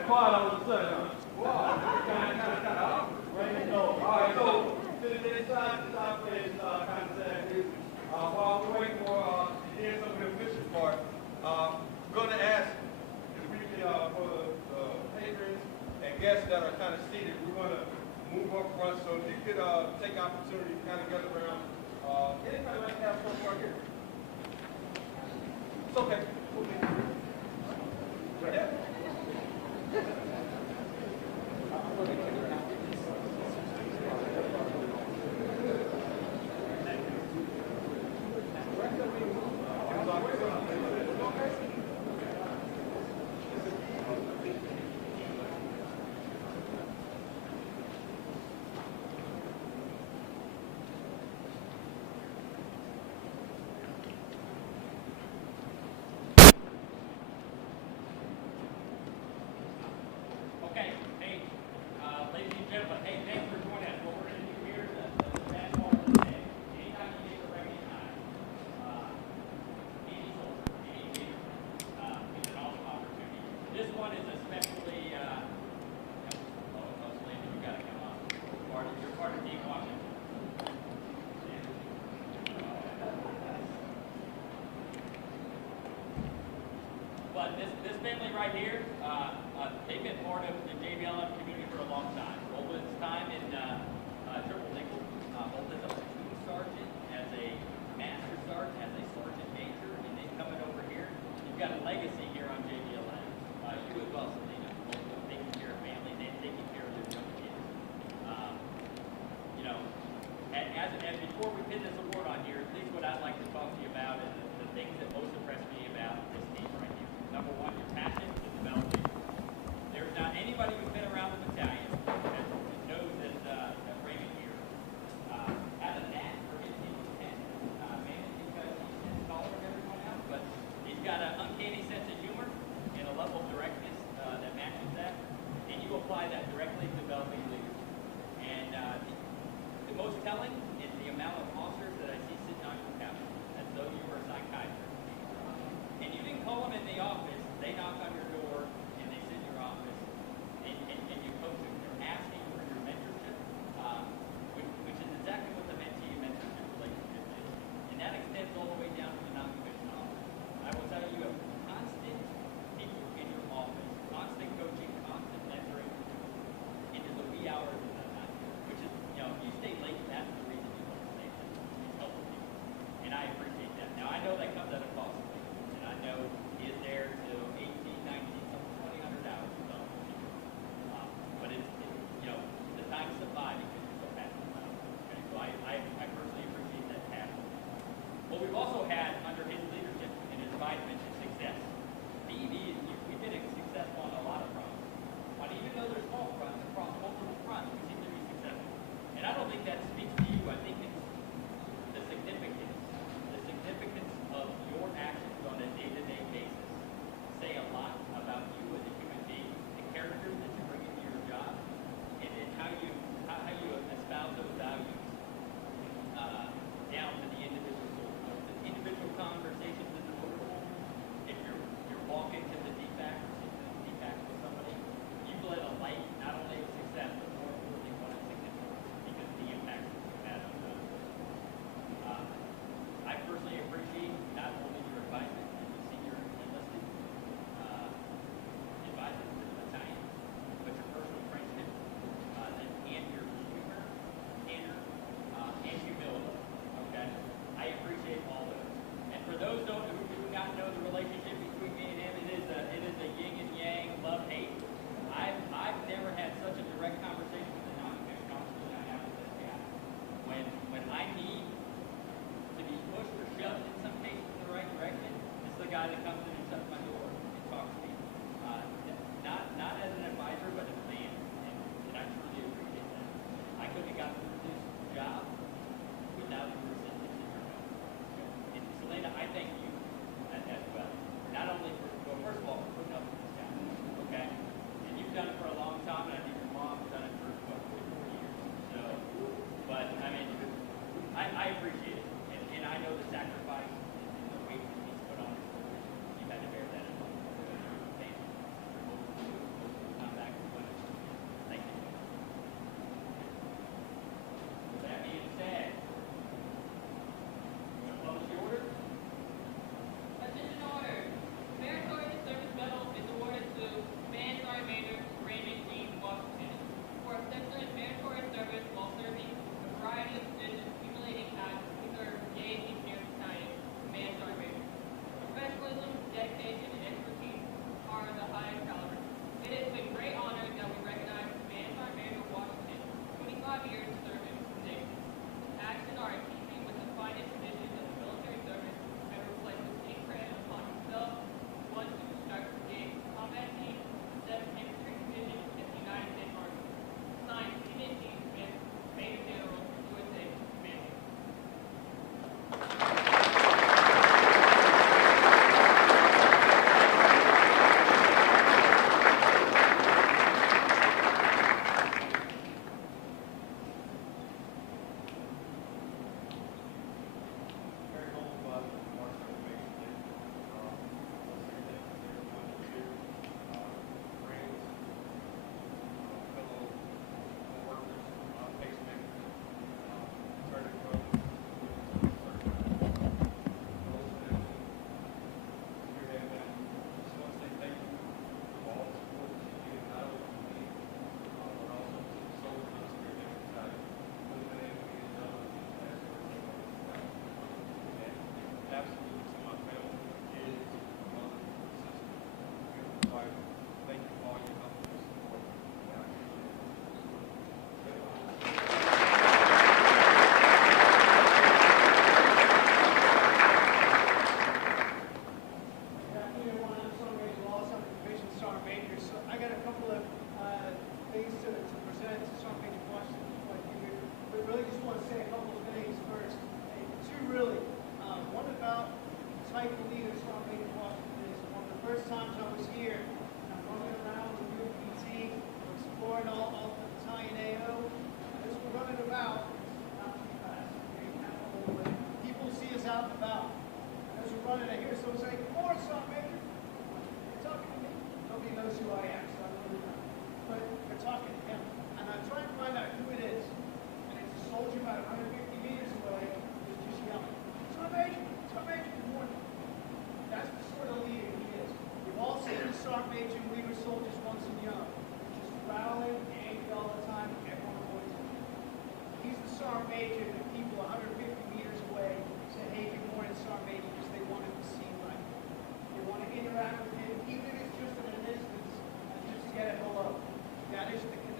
That's quiet all of a sudden, huh? Wow. Right, so, all right, so, this side place kind of sad. While we're waiting for to get some of the official part, we're going to ask briefly for the patrons and guests that are kind of seated, we're going to move up front. So if you could take opportunity to kind of get around. Anybody like to have some part here? It's okay. Yeah. Okay, hey, ladies and gentlemen, hey, thanks for joining us. What we're going to do here is the best part of the day. Anytime you need to recognize any soldier, any leader, it's an awesome opportunity. This one is especially, Lady, you got to come on. You're part of Team Washington. But this family right here, they've been part of the JBLM community for a long time. Olden's time in Triple Nickel, Olden's a platoon sergeant, as a master sergeant, as a sergeant major, and then coming over here, you've got a legacy here on JBLM. You as well, Selena, both of them taking care of families and taking care of their young kids. You know, as before we pin this award on here, at least what I'd like to talk to you about is the things that most impress me about this team right here. Number one, your passion to develop leaders. There's not anybody who's been around the battalion that knows that Raymond here has a knack for getting people to mainly because he's taller than everyone else, but he's got an uncanny sense of humor and a level of directness that matches that, and you apply that directly to developing leaders. And the most telling is the amount of officers that I see sitting on your couch as though you were a psychiatrist. And you didn't call them in the office, they knock on your door and they sit in your office and you coach them. They're asking for your mentorship, which is exactly what the mentee-mentorship relationship is. And that extends all the way down to the non-commissioned officer. I will tell you, you have constant people in your office, constant coaching, constant mentoring into the wee hours of the night, which is, you know, if you stay late, that's the reason you want to stay late. It's helping people. And I appreciate that. Now, I know that comes at a cost. And I know he is there till 18, 19, some 20, 100 hours. So, but it's, you know, the time slipped by because you're so passionate about it. Okay? So I personally appreciate that passion. What we've also had under his leadership and his advisement is success. We've been successful on a lot of fronts. But even though there's small fronts, across multiple fronts, we seem to be successful. And I don't think that speaks to you. I think it's the significance of your actions on a day-to-day basis say a lot about you as a human being, the character that you bring into your job, and then how you espouse those values down to the individual soul. The individual conversations in the boardroom, if you're walking to the DFAC with somebody, you've lit a light not only of success, but more importantly, one of significance, because of the impact that you've had on those. I personally appreciate not only your advisement as a senior enlisted advisor to the battalion, but your personal friendship and your humor, candor, and humility. Okay, I appreciate all those. And for those who do not know the relationship between me and him, it is a yin and yang, love hate. I've never had such a direct conversation with a non-commissioned officer than I have with this guy. When I need to be pushed or shoved in some cases in the right direction, it's the guy that comes in and shuts my door and talks to me. Not as an advisor, but as a man. And I truly appreciate that. I couldn't have gotten through this job without your assistance in your help. And Selena, I thank you as well. Not only for, well, first of all, for putting up with this guy. Okay? And you've done it for a long time, and I think your mom's done it for, 44 years. So, but, I mean, I appreciate it. And I know the sacrifice and the weight that he's put on his shoulders. You've had to bear that alone. Your family, your front and I hear someone say, "Good morning, Sergeant Major." They're talking to me. Nobody knows who I am, so I don't really know. But they're talking to him. And I'm trying to find out who it is. And it's a soldier about 150 meters away who's just yelling, Sergeant Major, good morning. That's the sort of leader he is. We've all seen the Sergeant Major when we were soldiers once and young. Just growling, angry all the time, everyone avoids him. He's the Sergeant Major that people 150 meters away say, "Hey, good morning, Sergeant Major," because they want him to seem right. They want to interact with him, even if it's just at a distance, and just get a hello. That is the connection.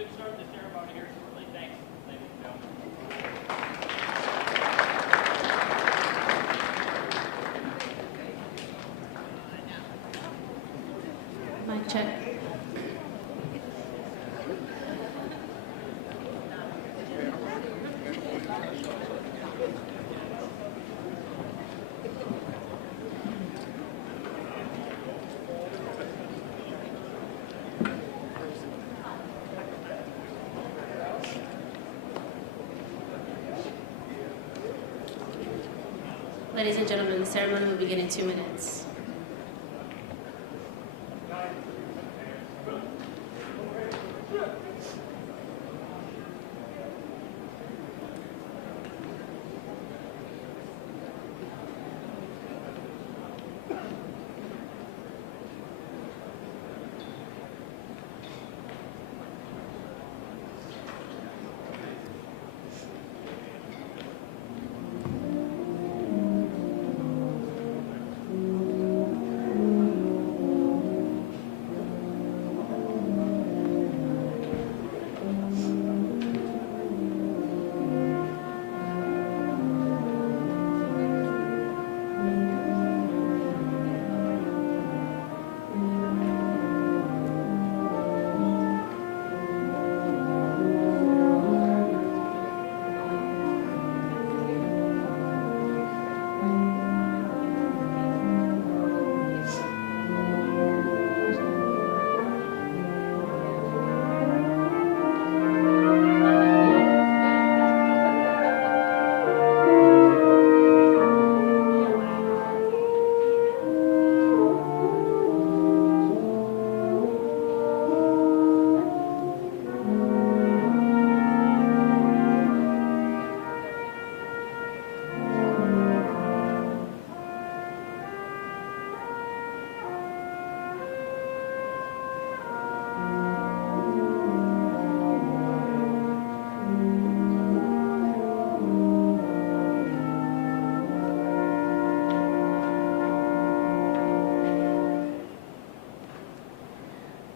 should start the ceremony here shortly. Thanks, ladies and gentlemen. Mic check. Ladies and gentlemen, the ceremony will begin in 2 minutes.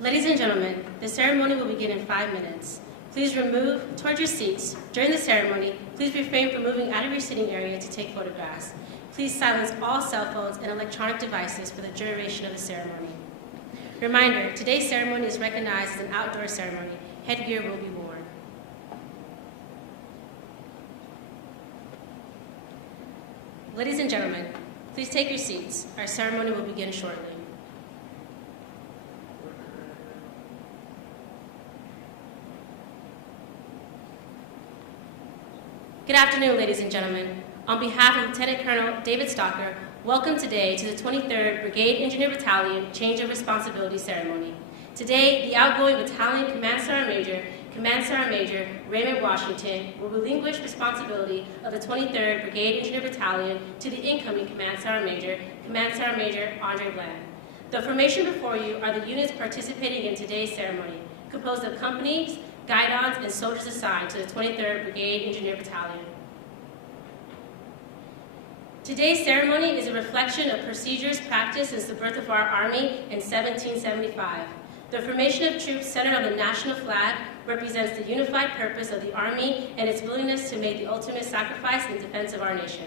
Ladies and gentlemen, the ceremony will begin in 5 minutes. Please move towards your seats. During the ceremony, please refrain from moving out of your sitting area to take photographs. Please silence all cell phones and electronic devices for the duration of the ceremony. Reminder, today's ceremony is recognized as an outdoor ceremony. Headgear will be worn. Ladies and gentlemen, please take your seats. Our ceremony will begin shortly. Good afternoon, ladies and gentlemen. On behalf of Lieutenant Colonel David Stalker, welcome today to the 23rd Brigade Engineer Battalion Change of Responsibility Ceremony. Today, the outgoing Battalion Command Sergeant Major Raymond Washington will relinquish responsibility of the 23rd Brigade Engineer Battalion to the incoming Command Sergeant Major Andre Bland. The formation before you are the units participating in today's ceremony, composed of companies, guidons, and soldiers assigned to the 23rd Brigade Engineer Battalion. Today's ceremony is a reflection of procedures practiced since the birth of our Army in 1775. The formation of troops centered on the national flag represents the unified purpose of the Army and its willingness to make the ultimate sacrifice in defense of our nation.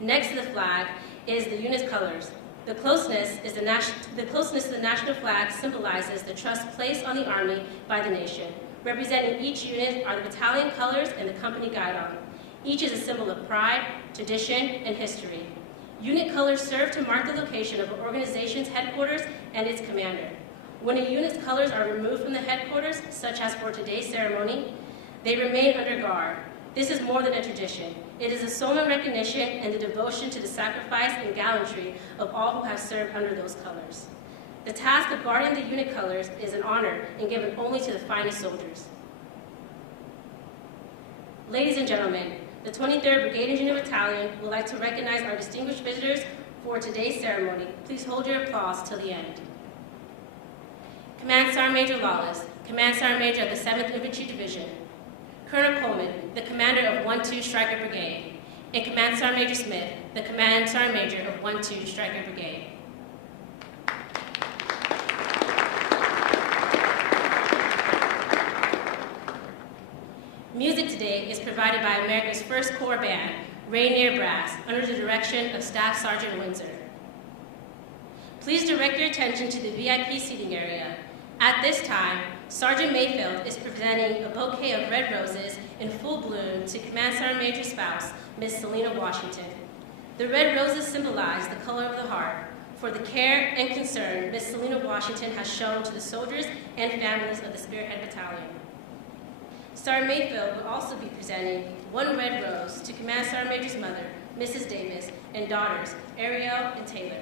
Next to the flag is the unit's colors. The closeness to the national flag symbolizes the trust placed on the Army by the nation. Representing each unit are the battalion colors and the company guidon. Each is a symbol of pride, tradition, and history. Unit colors serve to mark the location of an organization's headquarters and its commander. When a unit's colors are removed from the headquarters, such as for today's ceremony, they remain under guard. This is more than a tradition. It is a solemn recognition and the devotion to the sacrifice and gallantry of all who have served under those colors. The task of guarding the unit colors is an honor and given only to the finest soldiers. Ladies and gentlemen, the 23rd Brigade Engineer Battalion would like to recognize our distinguished visitors for today's ceremony. Please hold your applause till the end. Command Sergeant Major Lawless, Command Sergeant Major of the 7th Infantry Division. Colonel Coleman, the Commander of 1-2 Stryker Brigade. And Command Sergeant Major Smith, the Command Sergeant Major of 1-2 Stryker Brigade. provided by America's first corps band, Rainier Brass, under the direction of Staff Sergeant Windsor. Please direct your attention to the VIP seating area. At this time, Sergeant Mayfield is presenting a bouquet of red roses in full bloom to Command Sergeant Major spouse, Miss Selena Washington. The red roses symbolize the color of the heart for the care and concern Miss Selena Washington has shown to the soldiers and families of the Spearhead Battalion. Sergeant Mayfield will also be presenting one red rose to Command Sergeant Major's mother, Mrs. Davis, and daughters, Ariel and Taylor.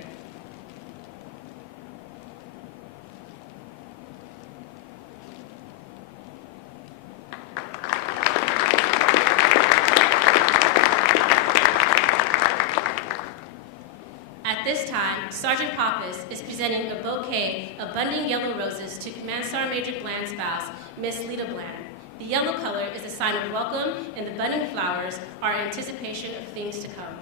At this time, Sergeant Pappas is presenting a bouquet of budding yellow roses to Command Sergeant Major Bland's spouse, Miss Lita Bland. The yellow color is a sign of welcome, and the budding flowers are anticipation of things to come.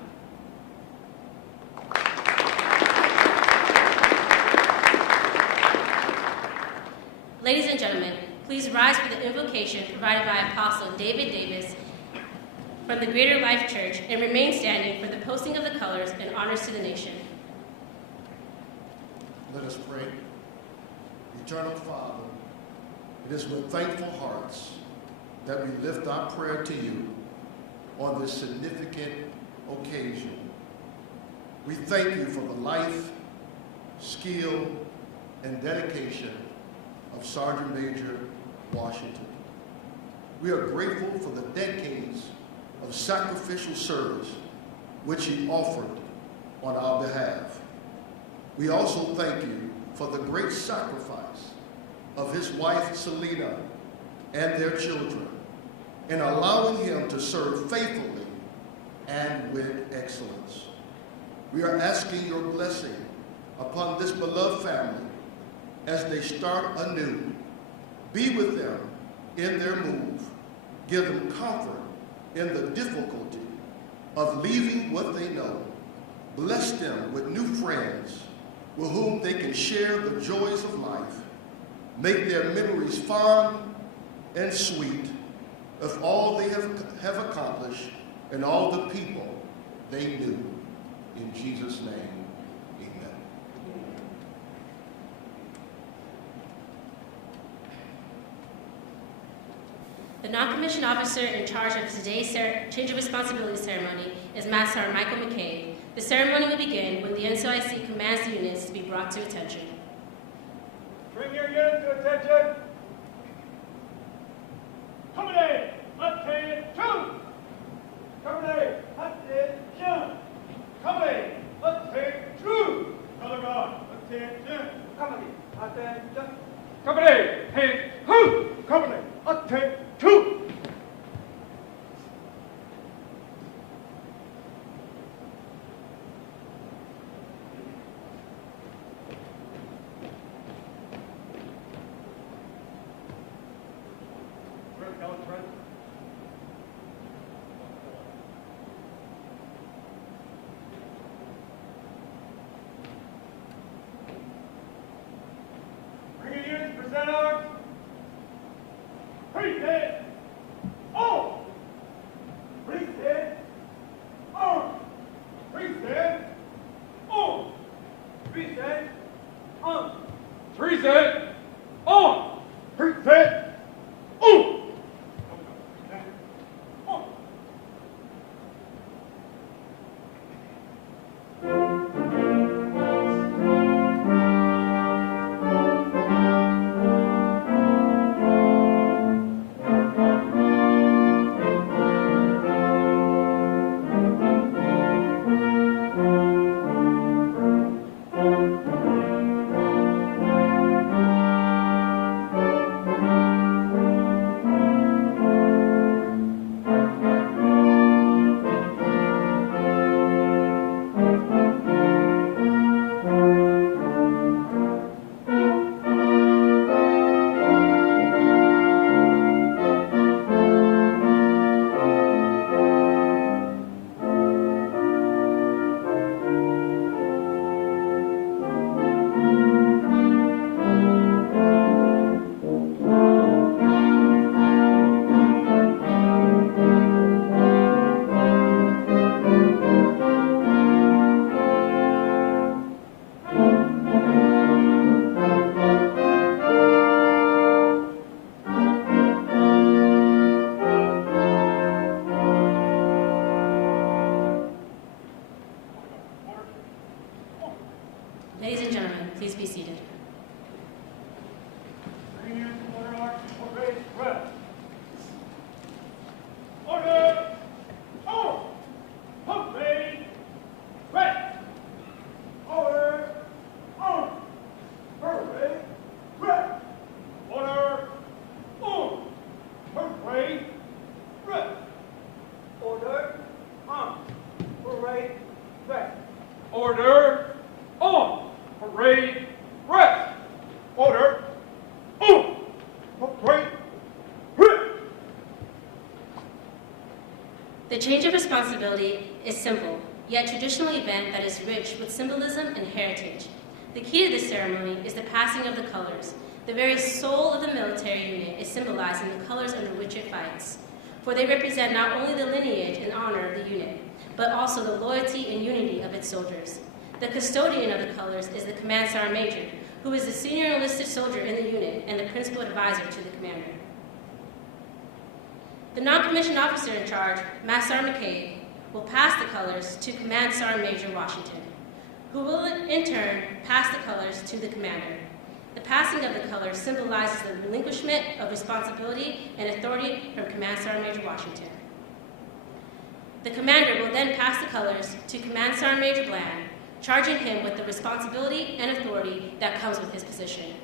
Ladies and gentlemen, please rise for the invocation provided by Apostle David Davis from the Greater Life Church and remain standing for the posting of the colors and honors to the nation. Let us pray. Eternal Father, it is with thankful hearts that we lift our prayer to you on this significant occasion. We thank you for the life, skill, and dedication of Sergeant Major Washington. We are grateful for the decades of sacrificial service which he offered on our behalf. We also thank you for the great sacrifice of his wife, Selena, and their children, in allowing him to serve faithfully and with excellence. We are asking your blessing upon this beloved family as they start anew. Be with them in their move. Give them comfort in the difficulty of leaving what they know. Bless them with new friends with whom they can share the joys of life. Make their memories fond and sweet of all they have accomplished and all the people they knew. In Jesus' name, amen. The non-commissioned officer in charge of today's change of responsibility ceremony is Master Sergeant Michael McCabe. The ceremony will begin when the NCOIC commands the units to be brought to attention. Bring your unit to attention. Company, attention. Company, attention. Company, attention. Color guard, attention. Company, attention. Company, attention. Company, attention. The change of responsibility is simple, yet traditional event that is rich with symbolism and heritage. The key to this ceremony is the passing of the colors. The very soul of the military unit is symbolized in the colors under which it fights, for they represent not only the lineage and honor of the unit, but also the loyalty and unity of its soldiers. The custodian of the colors is the Command Sergeant Major, who is the senior enlisted soldier in the unit and the principal advisor to the commander. The non-commissioned officer in charge, Master Sergeant McCabe, will pass the colors to Command Sergeant Major Washington, who will in turn pass the colors to the commander. The passing of the colors symbolizes the relinquishment of responsibility and authority from Command Sergeant Major Washington. The commander will then pass the colors to Command Sergeant Major Bland, charging him with the responsibility and authority that comes with his position.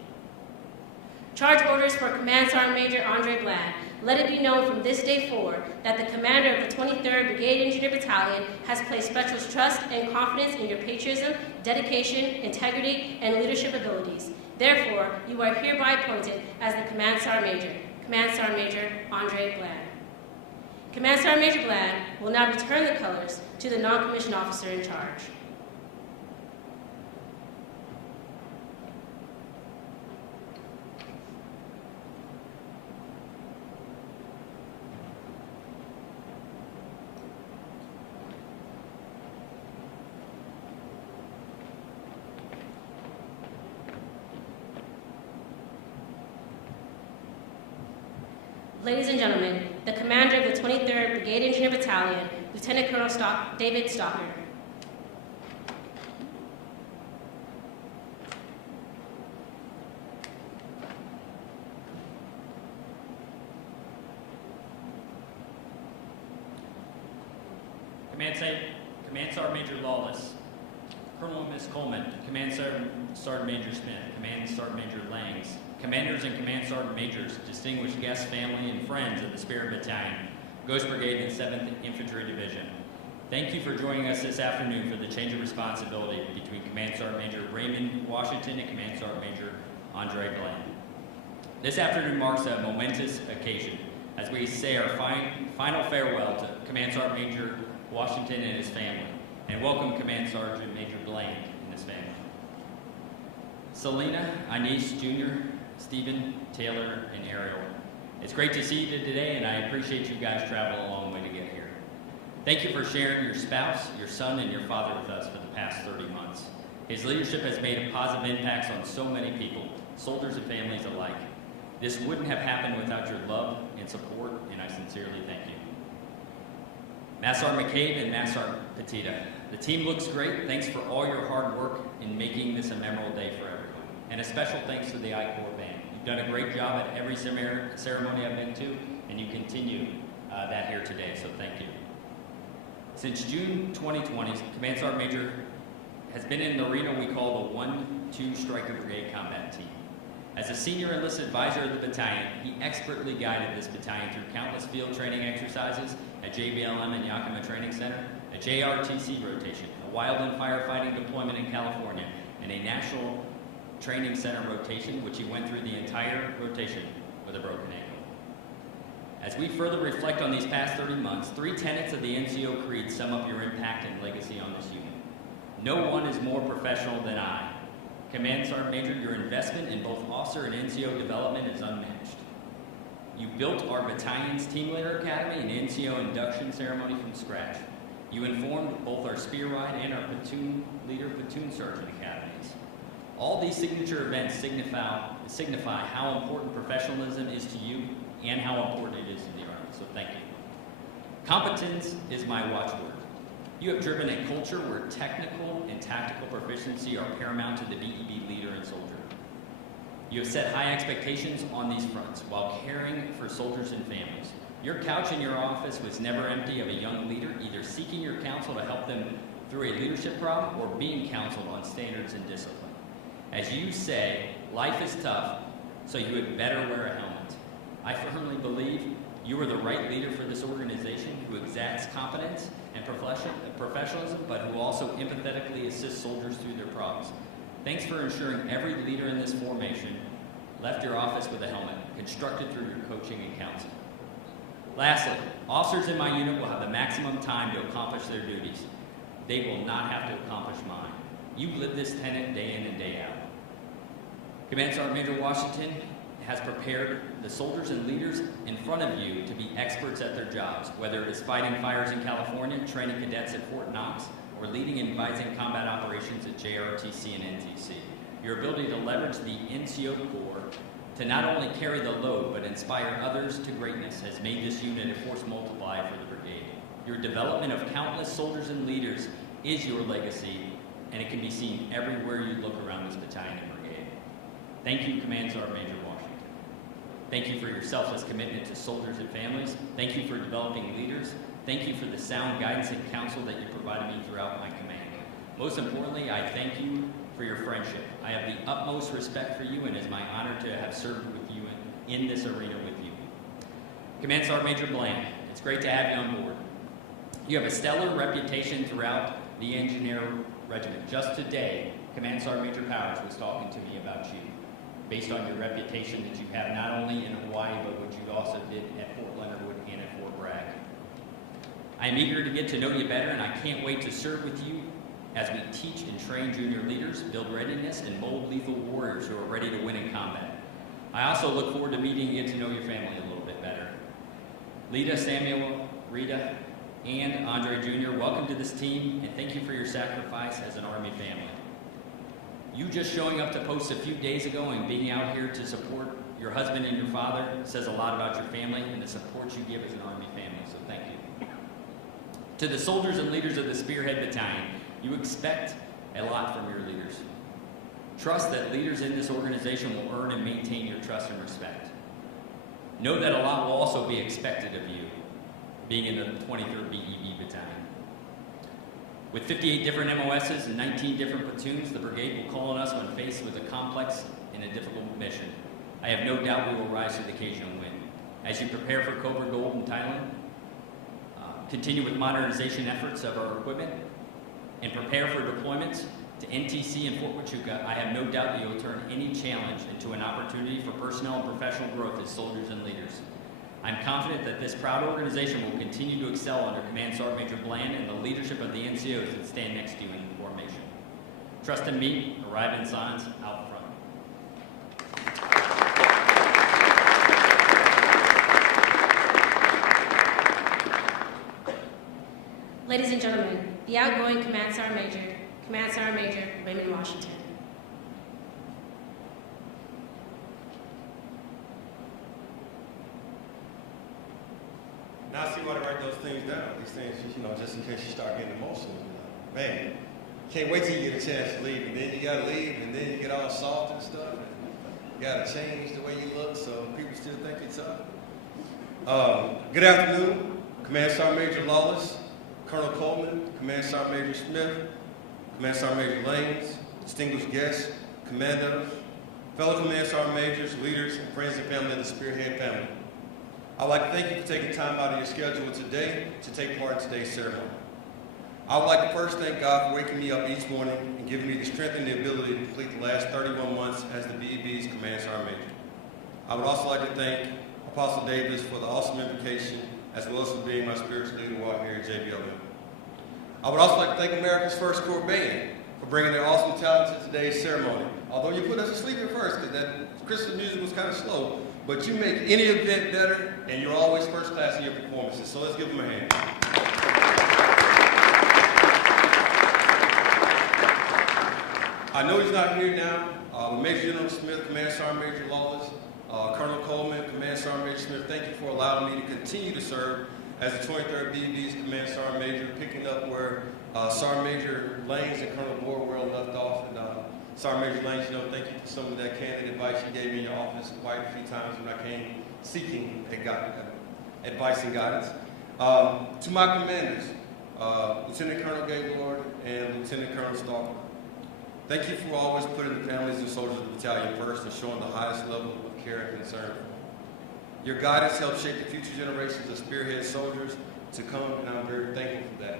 Charge orders for Command Sergeant Major Andre Bland. Let it be known from this day forward that the commander of the 23rd Brigade Engineer Battalion has placed special trust and confidence in your patriotism, dedication, integrity, and leadership abilities. Therefore, you are hereby appointed as the Command Sergeant Major, Command Sergeant Major Andre Bland. Command Sergeant Major Bland will now return the colors to the non-commissioned officer in charge. Ladies and gentlemen, the commander of the 23rd Brigade Engineer Battalion, Lieutenant Colonel David Stockner. Command Sergeant Major Lawless, Colonel Miss Coleman, Command Sergeant Major Smith, Command Sergeant Major Langs, Commanders and Command Sergeant Majors, distinguished guests, family, and friends of the Spirit Battalion, Ghost Brigade and 7th Infantry Division. Thank you for joining us this afternoon for the change of responsibility between Command Sergeant Major Raymond Washington and Command Sergeant Major Andre Bland. This afternoon marks a momentous occasion as we say our final farewell to Command Sergeant Major Washington and his family, and welcome Command Sergeant Major Bland and his family. Selena, Inez Jr., Stephen, Taylor, and Ariel. It's great to see you today, and I appreciate you guys traveling a long way to get here. Thank you for sharing your spouse, your son, and your father with us for the past 30 months. His leadership has made a positive impact on so many people, soldiers and families alike. This wouldn't have happened without your love and support, and I sincerely thank you. Master Sergeant McCabe and Master Sergeant Petita, the team looks great. Thanks for all your hard work in making this a memorable day for everyone. And a special thanks to the I-Corps Band. You've done a great job at every ceremony I've been to, and you continue that here today, so thank you. Since June 2020, Command Sergeant Major has been in the arena we call the 1-2 Stryker Brigade Combat Team. As a senior enlisted advisor of the battalion, he expertly guided this battalion through countless field training exercises at JBLM and Yakima Training Center, a JRTC rotation, a wildland firefighting deployment in California, and a national training center rotation, which he went through the entire rotation with a broken ankle. As we further reflect on these past 30 months, 3 tenets of the NCO Creed sum up your impact and legacy on this unit. No one is more professional than I. Command Sergeant Major, your investment in both officer and NCO development is unmatched. You built our battalion's Team Leader Academy and NCO induction ceremony from scratch. You informed both our Spear Ride and our Platoon Leader Platoon Sergeant Academies. All these signature events signify how important professionalism is to you and how important it is to the Army, so thank you. Competence is my watchword. You have driven a culture where technical and tactical proficiency are paramount to the BEB leader and soldier. You have set high expectations on these fronts while caring for soldiers and families. Your couch in your office was never empty of a young leader, either seeking your counsel to help them through a leadership problem or being counseled on standards and discipline. As you say, life is tough, so you had better wear a helmet. I firmly believe you are the right leader for this organization who exacts competence and professionalism, but who also empathetically assists soldiers through their problems. Thanks for ensuring every leader in this formation left your office with a helmet, constructed through your coaching and counseling. Lastly, officers in my unit will have the maximum time to accomplish their duties. They will not have to accomplish mine. You've lived this tenet day in and day out. Command Sergeant Major Washington has prepared the soldiers and leaders in front of you to be experts at their jobs, whether it is fighting fires in California, training cadets at Fort Knox, or leading and advising combat operations at JROTC and NTC. Your ability to leverage the NCO Corps to not only carry the load, but inspire others to greatness has made this unit a force multiplier for the brigade. Your development of countless soldiers and leaders is your legacy, and it can be seen everywhere you look around this battalion and brigade. Thank you, Command Sergeant Major Washington. Thank you for your selfless commitment to soldiers and families. Thank you for developing leaders. Thank you for the sound guidance and counsel that you provided me throughout my command. Most importantly, I thank you for your friendship. I have the utmost respect for you, and it is my honor to have served with you in this arena with you. Command Sergeant Major Bland, it's great to have you on board. You have a stellar reputation throughout the Engineer Regiment. Just today, Command Sergeant Major Powers was talking to me about you, based on your reputation that you have not only in Hawaii, but what you also did at Fort Leonard Wood and at Fort Bragg. I am eager to get to know you better, and I can't wait to serve with you as we teach and train junior leaders, build readiness, and mold lethal warriors who are ready to win in combat. I also look forward to meeting and get to know your family a little bit better. Lita, Samuel, Rita, and Andre Jr., welcome to this team, and thank you for your sacrifice as an Army family. You just showing up to post a few days ago and being out here to support your husband and your father says a lot about your family and the support you give as an Army family, so thank you. To the soldiers and leaders of the Spearhead Battalion, you expect a lot from your leaders. Trust that leaders in this organization will earn and maintain your trust and respect. Know that a lot will also be expected of you, being in the 23rd BEB Battalion. With 58 different MOSs and 19 different platoons, the brigade will call on us when faced with a complex and a difficult mission. I have no doubt we will rise to the occasion and win. As you prepare for Cobra Gold in Thailand, continue with modernization efforts of our equipment, and prepare for deployments to NTC and Fort Huachuca, I have no doubt that you will turn any challenge into an opportunity for personal and professional growth as soldiers and leaders. I'm confident that this proud organization will continue to excel under Command Sergeant Major Bland and the leadership of the NCOs that stand next to you in formation. Trust in me, arrive in signs, out front. Ladies and gentlemen, the outgoing Command Sergeant Major Raymond Washington. Now I see why they write those things down. These things, just in case you start getting emotional. Man, can't wait till you get a chance to leave, and then you gotta leave, and then you get all soft and stuff, and you gotta change the way you look so people still think it's up. Good afternoon, Command Sergeant Major Lawless, Colonel Coleman, Command Sergeant Major Smith, Command Sergeant Major Lanes, distinguished guests, commanders, fellow Command Sergeant Majors, leaders, and friends and family of the Spearhead family. I'd like to thank you for taking time out of your schedule today to take part in today's ceremony. I would like to first thank God for waking me up each morning and giving me the strength and the ability to complete the last 31 months as the BEB's Command Sergeant Major. I would also like to thank Apostle Davis for the awesome invocation, as well as for being my spiritual leader while here at JBLM. I would also like to thank America's First Corps Band for bringing their awesome talent to today's ceremony. Although you put us to sleep at first because that Christmas music was kind of slow, but you make any event better, and you're always first class in your performances. So let's give them a hand. I know he's not here now. Major General Smith, Command Sergeant Major Lawless, Colonel Coleman, Command Sergeant Major Smith, thank you for allowing me to continue to serve as the 23rd BEB's Command Sergeant Major, picking up where Sergeant Major Lanes and Colonel Borwell left off. And Sergeant Major Lanes, thank you for some of that candid advice you gave me in your office quite a few times when I came seeking advice and guidance. To my commanders, Lieutenant Colonel Gaylord and Lieutenant Colonel Stalker, thank you for always putting the families and soldiers of the battalion first and showing the highest level of care and concern. Your guidance helped shape the future generations of Spearhead soldiers to come, and I'm very thankful for that.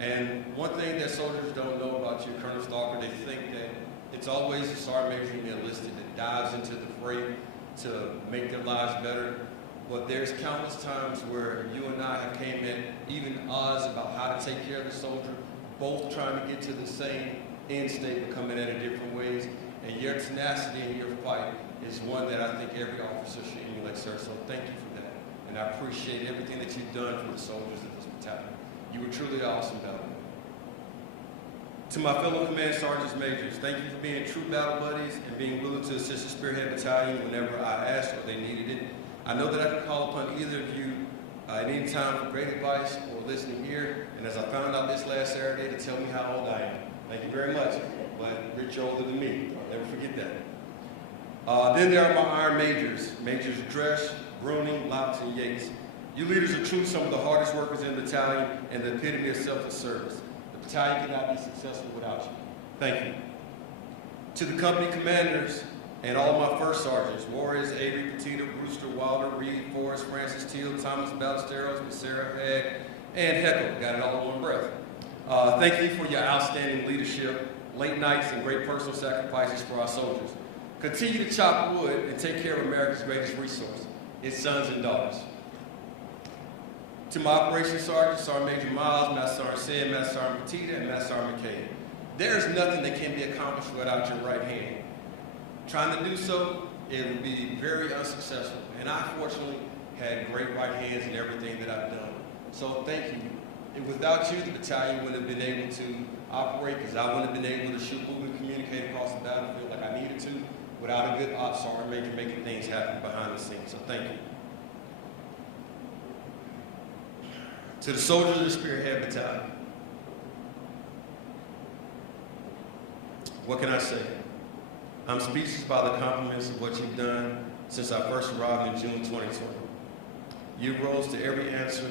And one thing that soldiers don't know about you, Colonel Stalker, they think that it's always the sergeant major and the enlisted that dives into the fray to make their lives better. but there's countless times where you and I have came at even odds about how to take care of the soldier, both trying to get to the same end state but coming at it different ways. And your tenacity and your fight is one that I think every officer should emulate, sir. So thank you for that. And I appreciate everything that you've done for the soldiers of this battalion. You were truly awesome, battle. To my fellow command sergeants majors, thank you for being true battle buddies and being willing to assist the Spearhead Battalion whenever I asked or they needed it. I know that I can call upon either of you at any time for great advice or listening ear, and as I found out this last Saturday, to tell me how old I am. Thank you very much. But Rich, older than me. I'll never forget that. Then there are my Iron Majors, Majors Dresch, Bruning, Louts, and Yates. You leaders are truly some of the hardest workers in the battalion and the epitome of selfless service. The battalion cannot be successful without you. Thank you. To the company commanders and all my first sergeants, Warriors, Avery, Petito, Brewster, Wilder, Reed, Forrest, Francis, Teal, Thomas, Ballesteros, Becerra, Hagg, and Heckle. Got it all in one breath. Thank you for your outstanding leadership, late nights, and great personal sacrifices for our soldiers. Continue to chop wood and take care of America's greatest resource, its sons and daughters. To my operations sergeants, Sergeant Major Miles, Master Sergeant Sid, Master Sergeant Petita, and Master Sergeant McKay. There is nothing that can be accomplished without your right hand. Trying to do so, it would be very unsuccessful. And I, fortunately, had great right hands in everything that I've done. So thank you. And without you, the battalion wouldn't have been able to operate, because I wouldn't have been able to shoot, move, and communicate across the battlefield like I needed to without a good ops sergeant major making things happen behind the scenes. So thank you. To the soldiers of the Spearhead Battalion, what can I say? I'm speechless by the compliments of what you've done since I first arrived in June 2020. You rose to every answer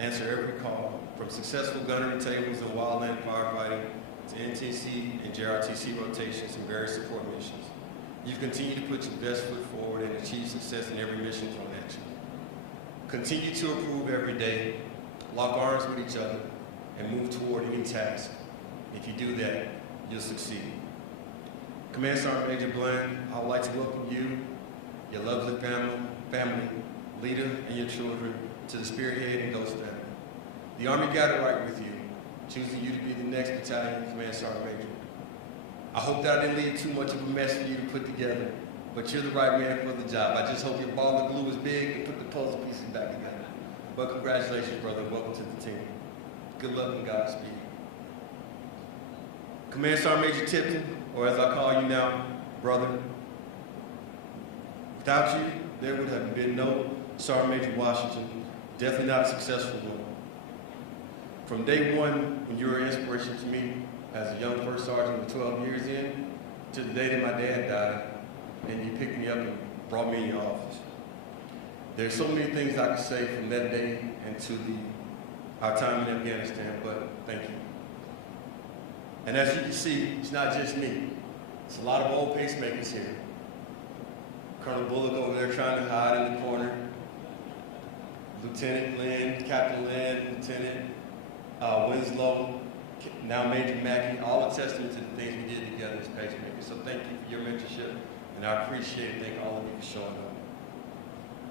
every call, from successful gunnery tables and wildland firefighting to NTC and JRTC rotations and various support missions. You've continued to put your best foot forward and achieve success in every mission thrown at you. Continue to improve every day, lock arms with each other, and move toward any task. If you do that, you'll succeed. Command Sergeant Major Bland, I would like to welcome you, your lovely family, leader, and your children to the Spearhead and Ghost family. The Army got it right with you, choosing you to be the next battalion Command Sergeant Major. I hope that I didn't leave too much of a mess for you to put together, but you're the right man for the job. I just hope your ball of glue is big and put the puzzle pieces back together. But congratulations, brother. Welcome to the team. Good luck and Godspeed. Command Sergeant Major Tipton, or as I call you now, brother. Without you, there would have been no Sergeant Major Washington, definitely not a successful one. From day one, when you were an inspiration to me as a young first sergeant with 12 years in, to the day that my dad died, and you picked me up and brought me in your office. There's so many things I could say from that day and to our time in Afghanistan, but thank you. And as you can see, it's not just me. It's a lot of old pacemakers here. Colonel Bullock over there trying to hide in the corner. Lieutenant Lynn, Captain Lynn, Lieutenant Winslow, now Major Mackey, all a testament to the things we did together as pacemakers. So thank you for your mentorship, and I appreciate it. Thank all of you for showing up.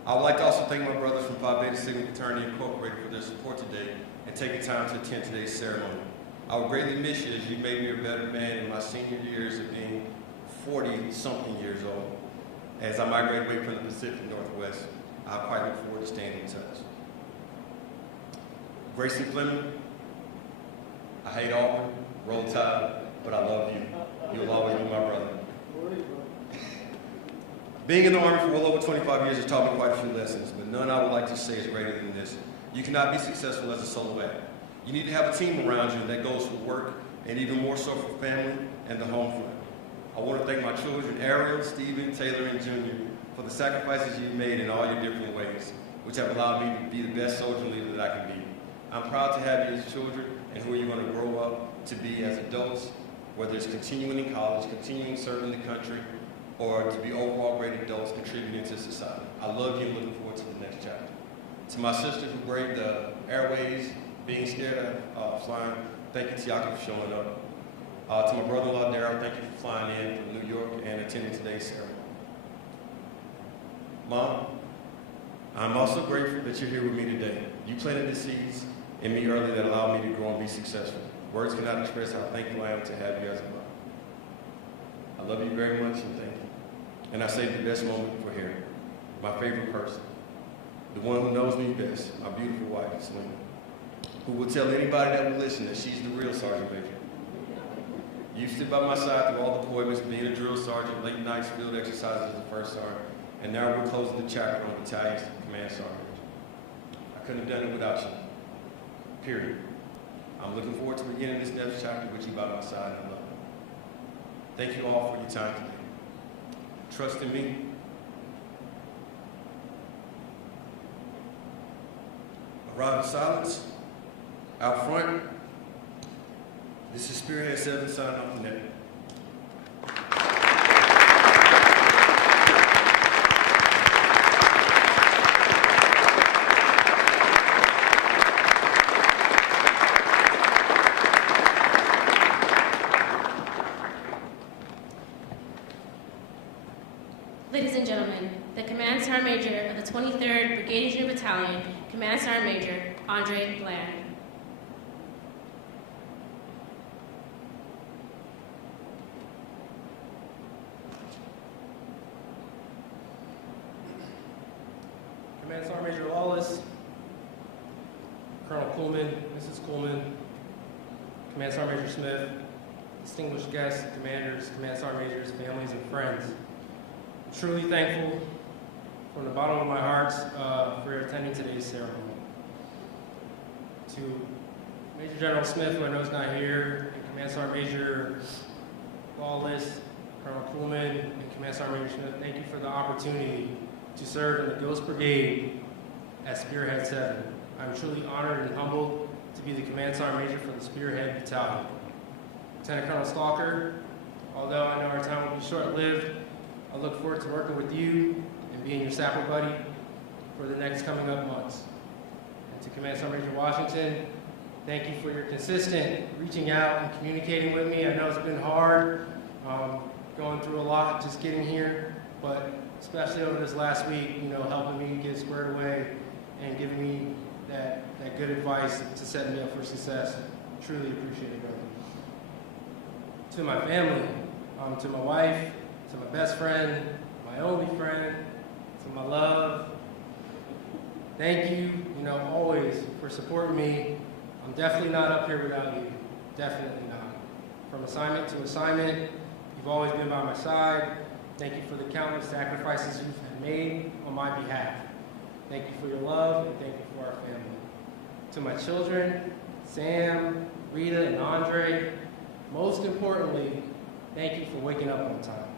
I would like to also thank my brothers from Phi Beta Sigma Fraternity Incorporated for their support today and taking time to attend today's ceremony. I will greatly miss you as you made me a better man in my senior years of being 40-something years old. As I migrate away from the Pacific Northwest, I quite look forward to staying in touch. Grayson Fleming, I hate Auburn, Roll Tide, but I love you. You'll always be my brother. Being in the Army for well over 25 years has taught me quite a few lessons, but none I would like to say is greater than this. You cannot be successful as a solo act. You need to have a team around you that goes for work, and even more so for family and the home front. I want to thank my children, Ariel, Stephen, Taylor, and Junior, for the sacrifices you've made in all your different ways, which have allowed me to be the best soldier leader that I can be. I'm proud to have you as children and who you're going to grow up to be as adults, whether it's continuing in college, continuing serving the country, or to be overall great adults contributing to society. I love you and looking forward to the next chapter. To my sister who braved the airways, being scared of flying, thank you, Tiaka, for showing up. To my brother-in-law, Daryl, thank you for flying in from New York and attending today's ceremony. Mom, I'm also grateful that you're here with me today. You planted the seeds in me early that allowed me to grow and be successful. Words cannot express how thankful I am to have you as a mother. I love you very much and thank you. And I saved the best moment for here. My favorite person, the one who knows me best, my beautiful wife, Selena, who will tell anybody that will listen that she's the real Sergeant Major. You stood by my side through all the appointments, being a drill sergeant, late nights, field exercises as a first sergeant, and now we're closing the chapter on battalion's command sergeant. I couldn't have done it without you, period. I'm looking forward to beginning this next chapter with you by my side and love. Thank you all for your time today. Trust in me. A rod of silence. Out front, this is Spearhead 7 signing off the net. Ladies and gentlemen, the Command Sergeant Major of the 23rd Brigadier Junior Battalion, Command Sergeant Major Andre Bland. Command Sergeant Major Lawless, Colonel Coolman, Mrs. Coolman, Command Sergeant Major Smith, distinguished guests, commanders, Command Sergeant Majors, families, and friends. I'm truly thankful from the bottom of my heart for attending today's ceremony. To Major General Smith, who I know is not here, and Command Sergeant Major Lawless, Colonel Coolman, and Command Sergeant Major Smith, thank you for the opportunity to serve in the Ghost Brigade at Spearhead 7. I'm truly honored and humbled to be the Command Sergeant Major for the Spearhead Battalion. Lieutenant Colonel Stalker, although I know our time will be short-lived, I look forward to working with you and being your sapper buddy for the next coming up months. And to Command Sergeant Major Washington, thank you for your consistent reaching out and communicating with me. I know it's been hard, going through a lot just getting here, but especially over this last week, helping me get squared away and giving me that good advice to set me up for success. Truly appreciate it, brother. To my family, to my wife, to my best friend, my only friend, to my love, thank you, always for supporting me. I'm definitely not up here without you. Definitely not. From assignment to assignment, you've always been by my side. Thank you for the countless sacrifices you've made on my behalf. Thank you for your love, and thank you for our family. To my children, Sam, Rita, and Andre, most importantly, thank you for waking up on time.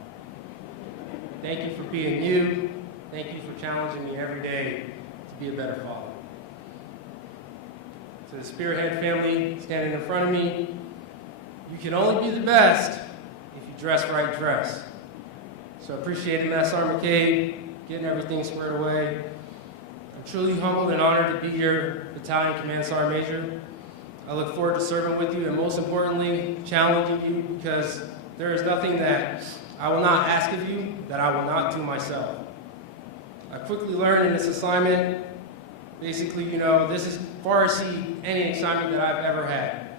Thank you for being you. Thank you for challenging me every day to be a better father. To the Spearhead family standing in front of me, you can only be the best if you dress right dress. So I appreciate Master Sergeant McCabe getting everything squared away. I'm truly humbled and honored to be your battalion command sergeant major. I look forward to serving with you and most importantly, challenging you because there is nothing that I will not ask of you that I will not do myself. I quickly learned in this assignment, basically, this is far exceed any assignment that I've ever had.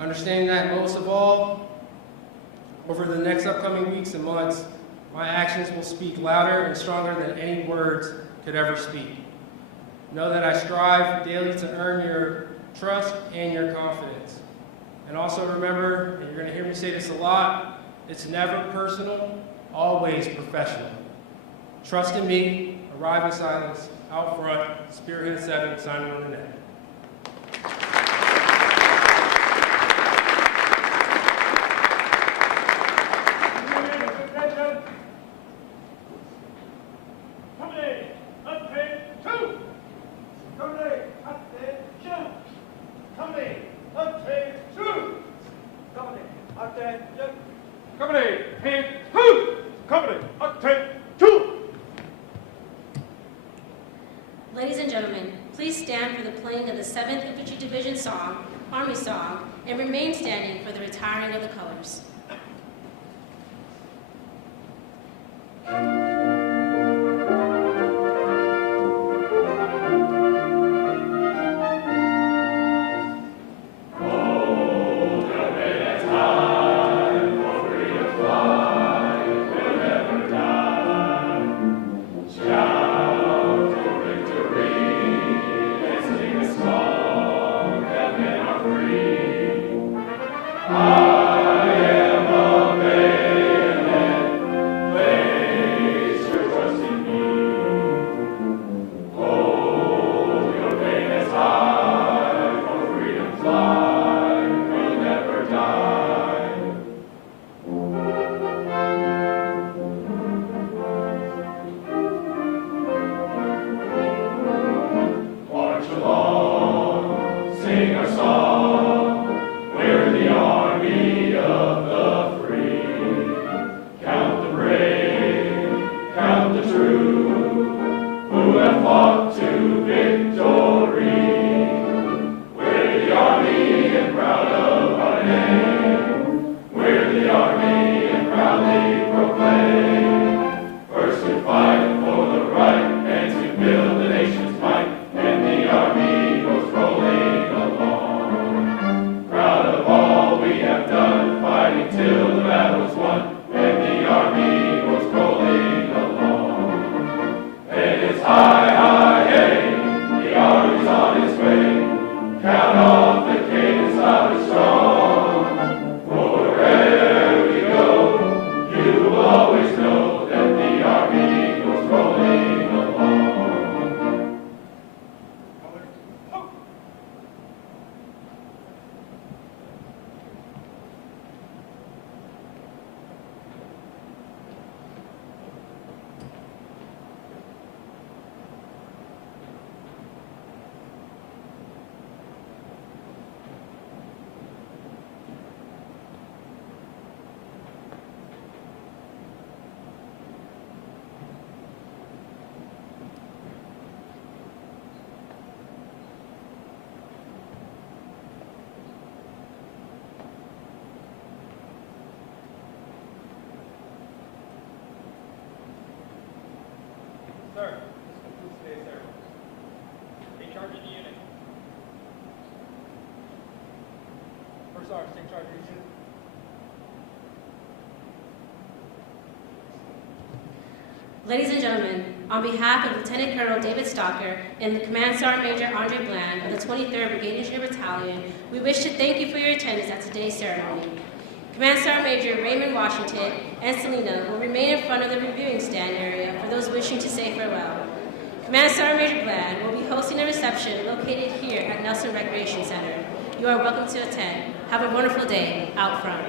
Understanding that most of all, over the next upcoming weeks and months, my actions will speak louder and stronger than any words could ever speak. Know that I strive daily to earn your trust and your confidence. And also remember, and you're going to hear me say this a lot, it's never personal, always professional. Trust in me, arrive in silence, out front, Spearhead 7, signing on the net. Ladies and gentlemen, please stand for the playing of the 7th Infantry Division song, Army Song, and remain standing for the retiring of the colors. Sir, this concludes today's ceremony. Take charge of the unit. First Sergeant, take charge of the unit. Ladies and gentlemen, on behalf of Lieutenant Colonel David Stalker and the Command Sergeant Major Andre Bland of the 23rd Brigade Engineer Battalion, we wish to thank you for your attendance at today's ceremony. Command Sergeant Major Raymond Washington and Selena will remain in front of the reviewing stand area for those wishing to say farewell. Command Sergeant Major Bland will be hosting a reception located here at Nelson Recreation Center. You are welcome to attend. Have a wonderful day out front.